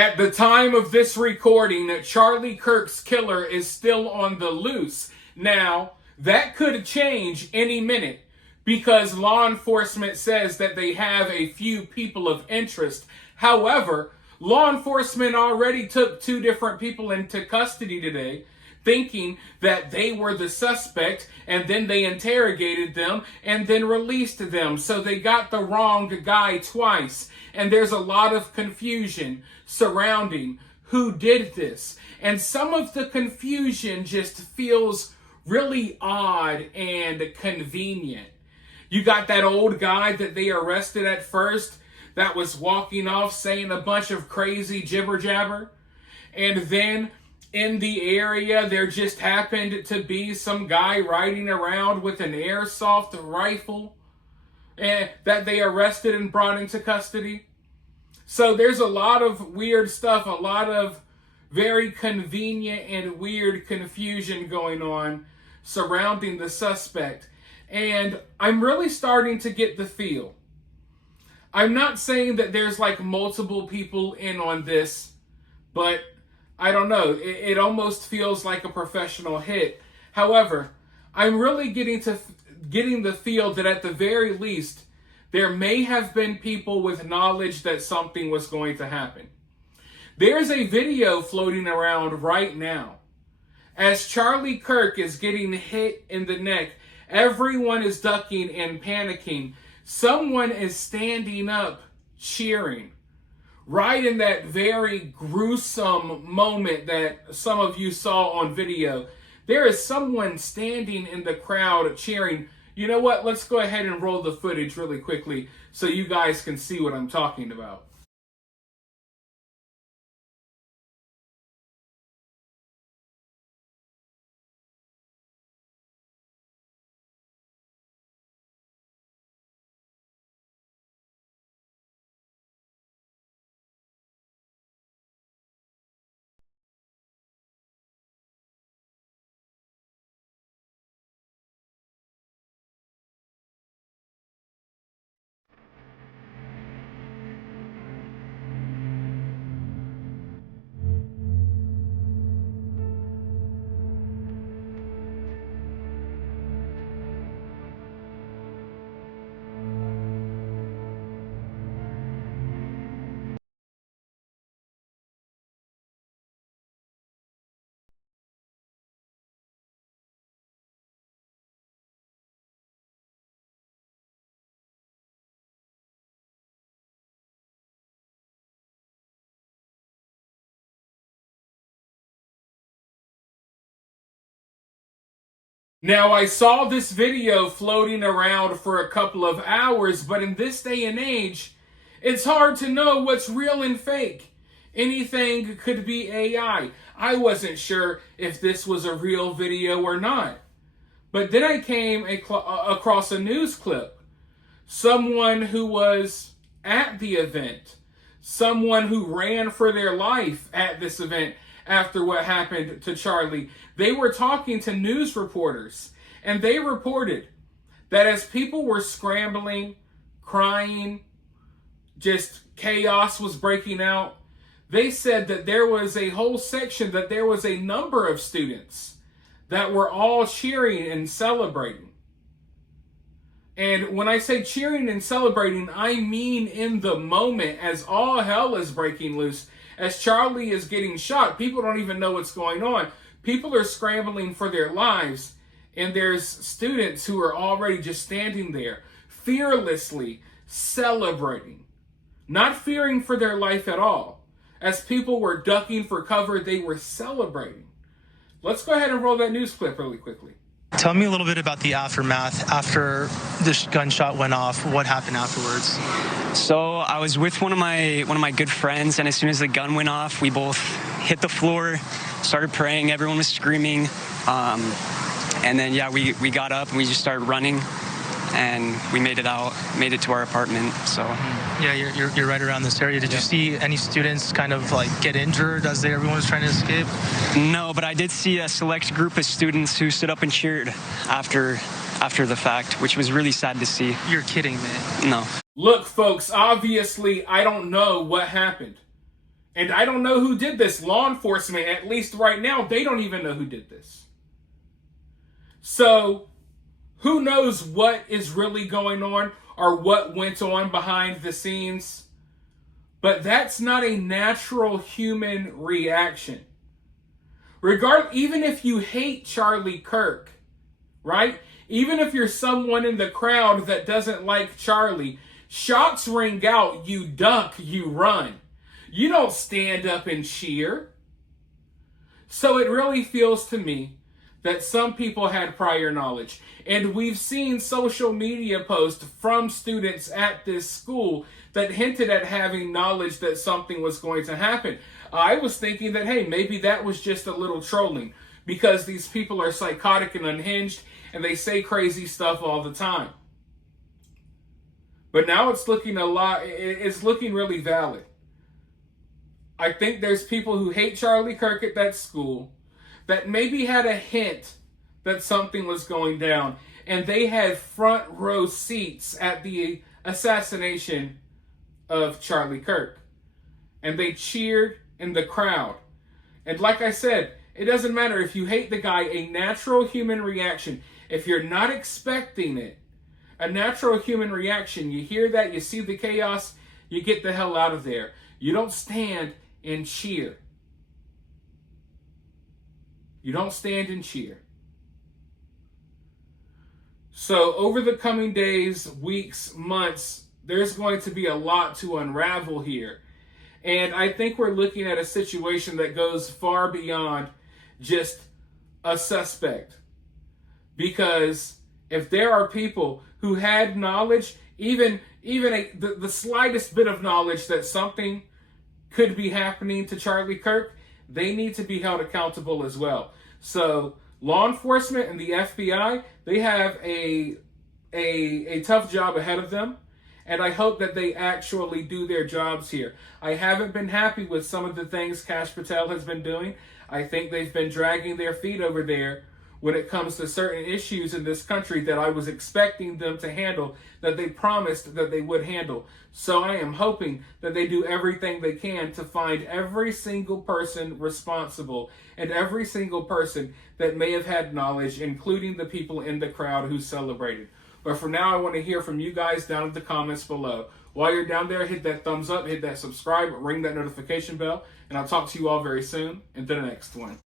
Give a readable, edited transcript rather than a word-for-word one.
At the time of this recording, Charlie Kirk's killer is still on the loose. Now, that could change any minute because law enforcement says that they have a few people of interest. However, law enforcement already took 2 different people into custody today, thinking that they were the suspect, and then they interrogated them and then released them. So they got the wrong guy twice. And there's a lot of confusion surrounding who did this. And some of the confusion just feels really odd and convenient. You got that old guy that they arrested at first that was walking off saying a bunch of crazy jibber jabber. And then in the area, there just happened to be some guy riding around with an airsoft rifle that they arrested and brought into custody. So there's a lot of weird stuff, a lot of very convenient and weird confusion going on surrounding the suspect. And I'm really starting to get the feel. I'm not saying that there's like multiple people in on this, but I don't know. It almost feels like a professional hit. However, I'm really getting the feel that at the very least, there may have been people with knowledge that something was going to happen. There's a video floating around right now. As Charlie Kirk is getting hit in the neck, everyone is ducking and panicking. Someone is standing up cheering. Right in that very gruesome moment that some of you saw on video, there is someone standing in the crowd cheering. You know what? Let's go ahead and roll the footage really quickly so you guys can see what I'm talking about. Now, I saw this video floating around for a couple of hours, but in this day and age, it's hard to know what's real and fake. Anything could be AI. I wasn't sure if this was a real video or not. But then I came across a news clip. Someone who was at the event, someone who ran for their life at this event after what happened to Charlie. They were talking to news reporters, and they reported that as people were scrambling, crying, just chaos was breaking out, they said that there was a whole section, that there was a number of students that were all cheering and celebrating. And when I say cheering and celebrating, I mean in the moment as all hell is breaking loose. As Charlie is getting shot, people don't even know what's going on. People are scrambling for their lives, and there's students who are already just standing there, fearlessly celebrating, not fearing for their life at all. As people were ducking for cover, they were celebrating. Let's go ahead and roll that news clip really quickly. Tell me a little bit about the aftermath after this gunshot went off. What happened afterwards? So I was with one of my good friends, and as soon as the gun went off, we both hit the floor, started praying. Everyone was screaming, and then we got up and we just started running, and we made it to our apartment. So yeah, you're right around this area. Did you see any students kind of like get injured as everyone was trying to escape? No, but I did see a select group of students who stood up and cheered after the fact, which was really sad to see. You're kidding me. No. Look, folks, obviously, I don't know what happened. And I don't know who did this. Law enforcement, at least right now, they don't even know who did this. So, who knows what is really going on or what went on behind the scenes? But that's not a natural human reaction. Even if you hate Charlie Kirk, right? Even if you're someone in the crowd that doesn't like Charlie, shots ring out, you duck, you run. You don't stand up and cheer. So it really feels to me that some people had prior knowledge. And we've seen social media posts from students at this school that hinted at having knowledge that something was going to happen. I was thinking that, hey, maybe that was just a little trolling because these people are psychotic and unhinged and they say crazy stuff all the time. But now it's looking really valid. I think there's people who hate Charlie Kirk at that school that maybe had a hint that something was going down, and they had front row seats at the assassination of Charlie Kirk. And they cheered in the crowd. And like I said, it doesn't matter if you hate the guy, a natural human reaction, if you're not expecting it, a natural human reaction, you hear that, you see the chaos, you get the hell out of there. You don't stand and cheer. You don't stand and cheer. So over the coming days, weeks, months, there's going to be a lot to unravel here. And I think we're looking at a situation that goes far beyond just a suspect. Because if there are people who had knowledge, even the slightest bit of knowledge that something could be happening to Charlie Kirk, they need to be held accountable as well. So law enforcement and the FBI, they have a tough job ahead of them. And I hope that they actually do their jobs here. I haven't been happy with some of the things Kash Patel has been doing. I think they've been dragging their feet over there when it comes to certain issues in this country that I was expecting them to handle, that they promised that they would handle. So I am hoping that they do everything they can to find every single person responsible and every single person that may have had knowledge, including the people in the crowd who celebrated. But for now, I want to hear from you guys down in the comments below. While you're down there, hit that thumbs up, hit that subscribe, ring that notification bell, and I'll talk to you all very soon into the next one.